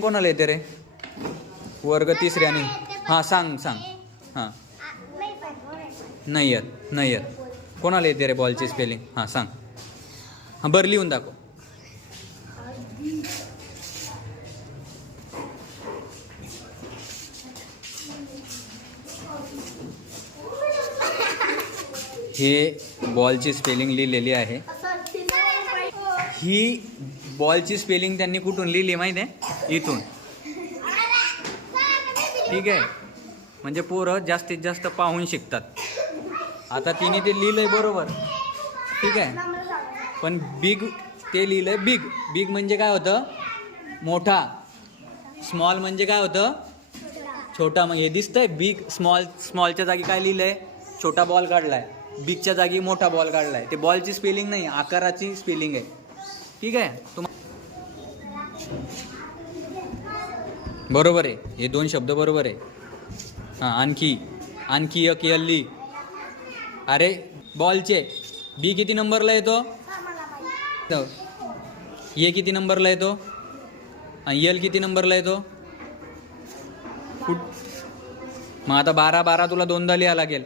कोणाला येते रे? वर्ग तिसऱ्याने. हां सांग सांग. हां नाही येत नाही येत. कोणाला येते रे बॉलची स्पेलिंग? हां सांग. हां बरं लिहून दाखव. हे बॉलची स्पेलिंग लिहिलेली आहे. ही बॉलची स्पेलिंग त्यांनी कुठून लिहिली माहिती आहे? इथून. ठीक आहे, म्हणजे पोरं जास्तीत जास्त पाहून शिकतात. आता तिने ते लिहिलंय बरोबर, ठीक आहे, पण बिग ते लिहिलंय बिग. बिग म्हणजे काय होतं? मोठा. स्मॉल म्हणजे काय होतं? छोटा. मग हे दिसतंय बिग स्मॉल. स्मॉलच्या जागी काय लिहिलंय? छोटा बॉल काढलाय. बिगच्या जागी मोठा बॉल काढलाय. ते बॉलची स्पेलिंग नाही, आकाराची स्पेलिंग आहे. ठीक आहे, बरोबर आहे. हे दोन शब्द बरोबर आहे. हां आणखी आणखी एक यल ली. अरे बॉलचे बी किती नंबरला येतो? ये किती नंबरला येतो? आणि यल किती नंबरला येतो? मग आता 12 12 तुला दोनदा लिहा लागेल.